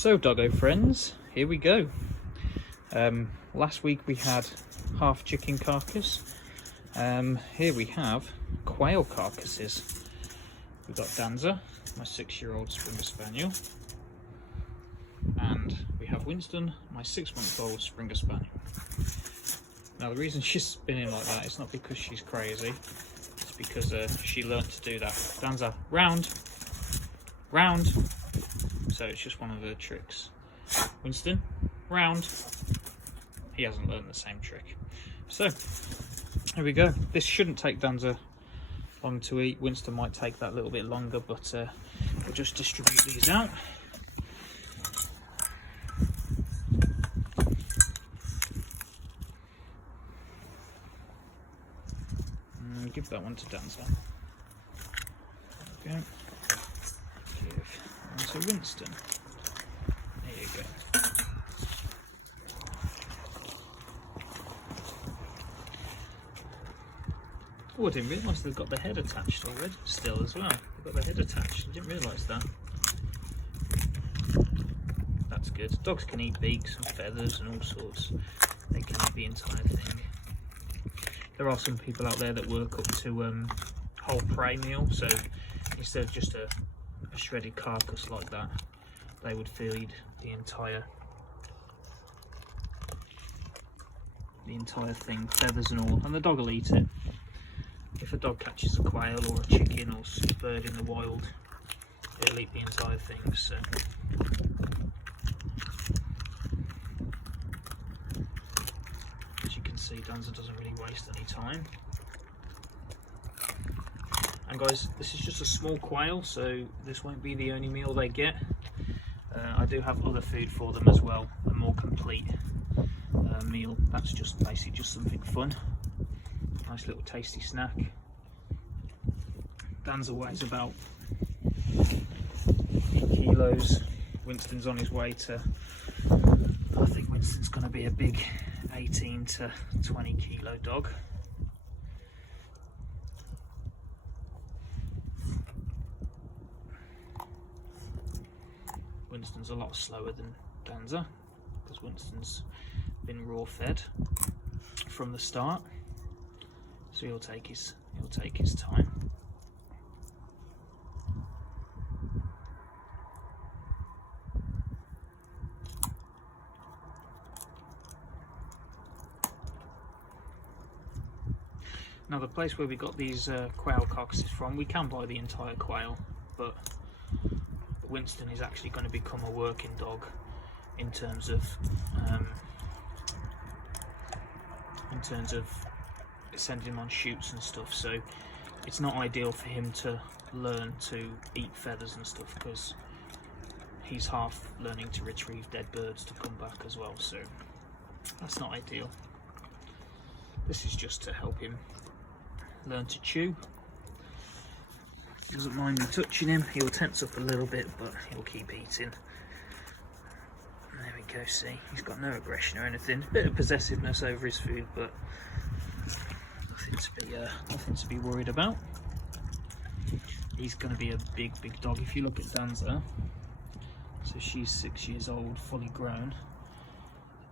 So doggo friends, here we go. Last week we had half chicken carcass. Here we have quail carcasses. We've got Danza, my 6-year-old Springer Spaniel, and we have Winston, my 6-month-old Springer Spaniel. Now the reason she's spinning like that is not because she's crazy, it's because she learnt to do that. Danza, round, round. So it's just one of her tricks. Winston, round. He hasn't learned the same trick. So, here we go. This shouldn't take Danza long to eat. Winston might take that a little bit longer, but we'll just distribute these out. And give that one to Danza. There we go. Give one to Winston. There you go. Oh, I didn't realise they've got the head attached already, still as well. They've got the head attached, I didn't realise that. That's good. Dogs can eat beaks and feathers and all sorts. They can eat the entire thing. There are some people out there that work up to whole prey meal, so instead of just a shredded carcass like that, they would feed the entire thing, feathers and all, and the dog will eat it. If a dog catches a quail or a chicken or a bird in the wild, it'll eat the entire thing. So as you can see, Danza doesn't really waste any time. And guys, this is just a small quail, so this won't be the only meal they get. I do have other food for them as well, a more complete meal. That's just basically just something fun. Nice little tasty snack. Danza weighs about 8 kilos. Winston's on his way to, I think Winston's going to be a big 18 to 20 kilo dog. Winston's a lot slower than Danza because Winston's been raw fed from the start, so he'll take his time. Now the place where we got these quail carcasses from, we can buy the entire quail, but Winston is actually going to become a working dog in terms of sending him on shoots and stuff, so it's not ideal for him to learn to eat feathers and stuff because he's half learning to retrieve dead birds to come back as well, so that's not ideal. This is just to help him learn to chew. He doesn't mind me touching him. He'll tense up a little bit, but he'll keep eating. There we go, see, he's got no aggression or anything. A bit of possessiveness over his food, but nothing to be worried about. He's going to be a big dog. If you look at Danza, so she's 6 years old, fully grown.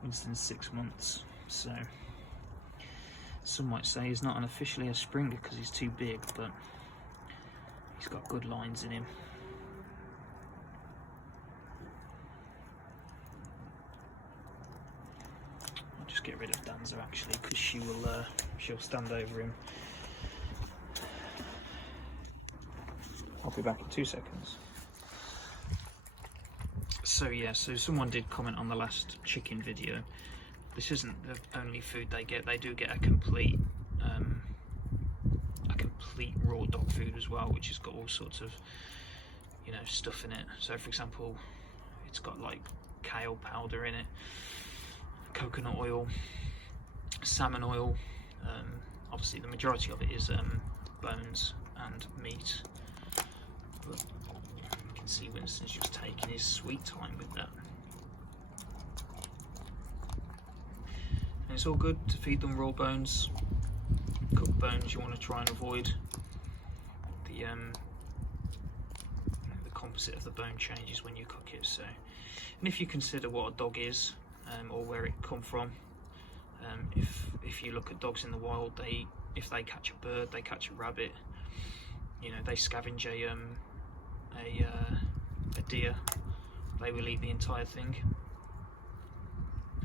Winston's 6 months, so some might say he's not unofficially a Springer because he's too big, but he's got good lines in him. I'll just get rid of Danza actually because she'll stand over him. I'll be back in 2 seconds. So yeah, so someone did comment on the last chicken video. This isn't the only food they get. They do get a complete raw dog food as well, which has got all sorts of, you know, stuff in it. So for example, it's got like kale powder in it, coconut oil, salmon oil. Obviously the majority of it is bones and meat, but you can see Winston's just taking his sweet time with that. And it's all good to feed them raw bones. Cooked bones you want to try and avoid. The composite of the bone changes when you cook it, so And if you consider what a dog is, or where it come from, if you look at dogs in the wild, if they catch a bird, they catch a rabbit, you know, they scavenge a deer, they will eat the entire thing.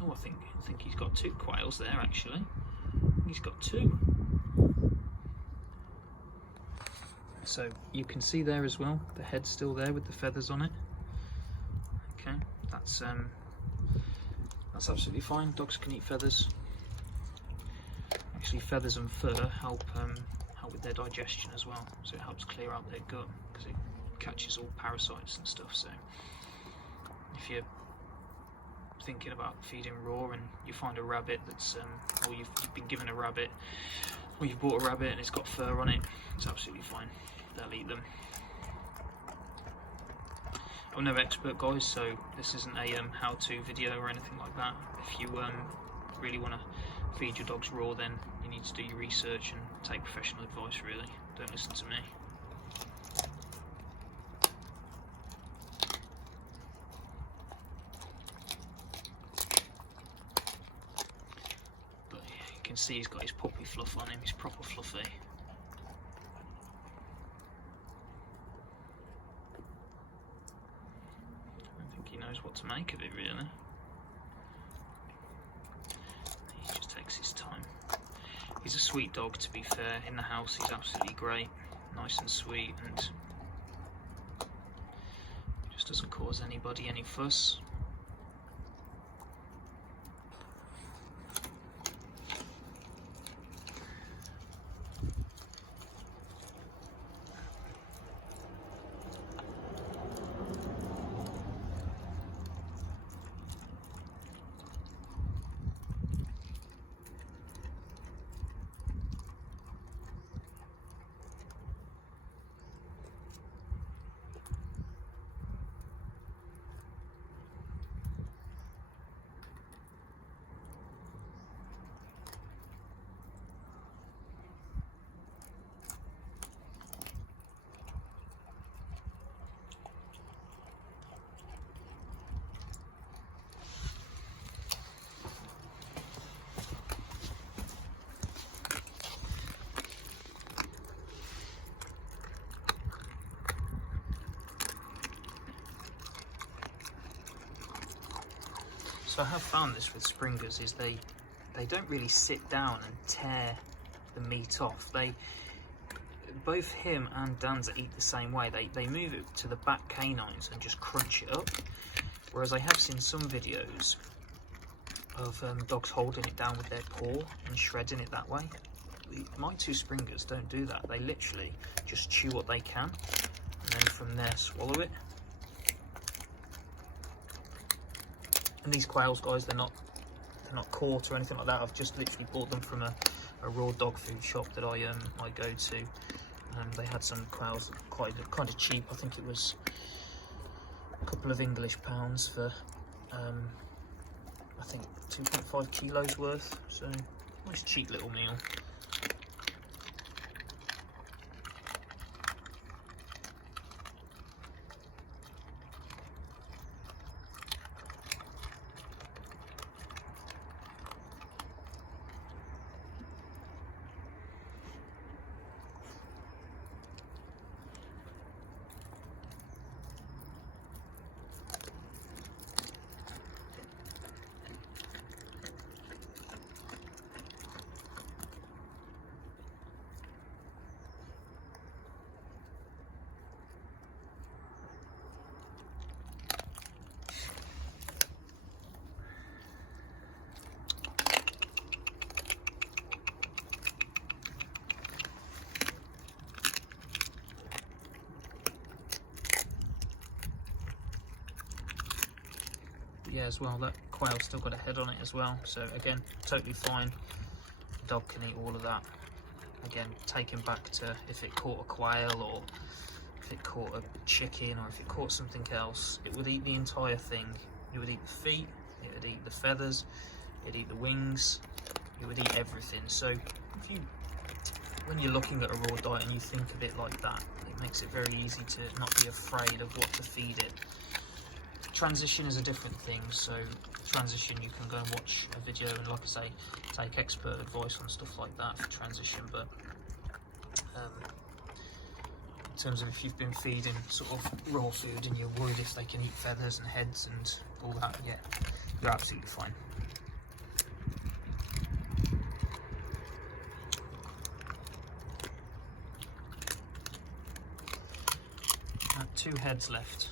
Oh, I think he's got 2 quails there actually. He's got 2. So you can see there as well, the head's still there with the feathers on it. Okay, that's absolutely fine. Dogs can eat feathers. Actually, feathers and fur help with their digestion as well. So it helps clear out their gut because it catches all parasites and stuff. So if you're thinking about feeding raw and you find a rabbit that's, or you've been given a rabbit, or you've bought a rabbit and it's got fur on it, it's absolutely fine. They'll eat them. I'm no expert, guys, so this isn't a how-to video or anything like that. If you really want to feed your dogs raw, then you need to do your research and take professional advice, really. Don't listen to me. But you can see he's got his puppy fluff on him, he's proper fluffy. He knows what to make of it, really. He just takes his time. He's a sweet dog, to be fair. In the house he's absolutely great, nice and sweet, and just doesn't cause anybody any fuss. So I have found this with Springers, is they don't really sit down and tear the meat off. Both him and Danza eat the same way. They move it to the back canines and just crunch it up. Whereas I have seen some videos of dogs holding it down with their paw and shredding it that way. My 2 Springers don't do that. They literally just chew what they can and then from there swallow it. And these quails, guys, they're not caught or anything like that. I've just literally bought them from a raw dog food shop that I go to. They had some quails kind of cheap. I think it was a couple of English pounds for I think 2.5 kilos worth. So nice cheap little meal. Yeah, as well, that quail's still got a head on it as well, so again, totally fine. The dog can eat all of that. Again, taken back to if it caught a quail, or if it caught a chicken, or if it caught something else, it would eat the entire thing. It would eat the feet, it would eat the feathers, it would eat the wings, it would eat everything. So when you're looking at a raw diet and you think of it like that, it makes it very easy to not be afraid of what to feed it. transition is a different thing. So transition, you can go and watch a video and, like I say, take expert advice on stuff like that for transition. But in terms of if you've been feeding sort of raw food and you're worried if they can eat feathers and heads and all that, yeah, you're absolutely fine. Two heads left.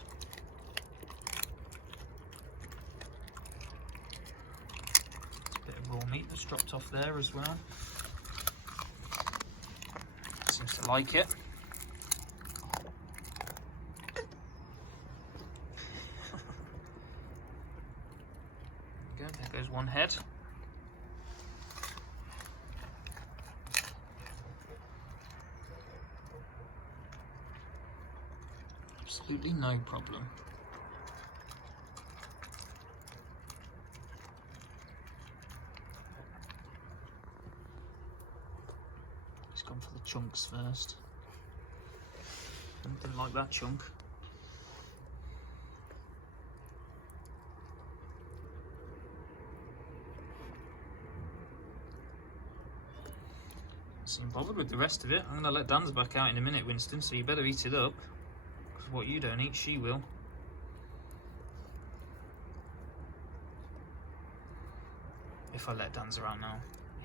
A bit of raw meat that's dropped off there as well. Seems to like it. There we go, there goes one head. Absolutely no problem. He's gone for the chunks first. Didn't like that chunk. Seem bothered with the rest of it. I'm going to let Dan's back out in a minute, Winston, so you better eat it up. What you don't eat, she will. If I let Dan's around now,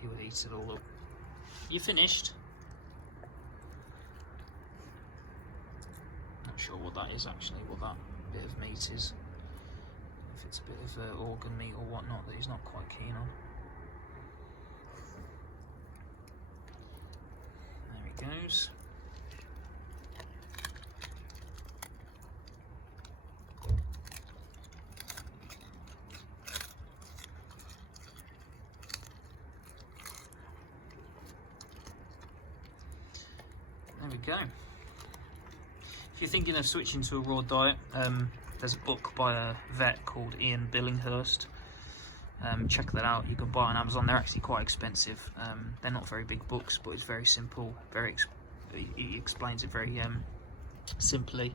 he would eat it all up. You finished? Not sure what that is actually, what that bit of meat is. If it's a bit of organ meat or whatnot that he's not quite keen on. There he goes. There we go. If you're thinking of switching to a raw diet, there's a book by a vet called Ian Billinghurst. Check that out. You can buy it on Amazon. They're actually quite expensive. They're not very big books, but it's very simple. He explains it very simply.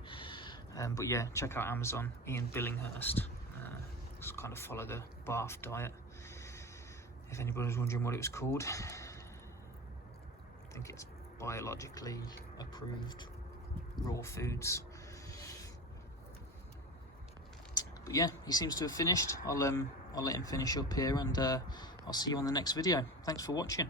But yeah, check out Amazon. Ian Billinghurst. Just kind of follow the BARF diet. If anybody's wondering what it was called, I think it's biologically approved raw foods. But yeah, he seems to have finished. I'll let him finish up here, and I'll see you on the next video. Thanks for watching.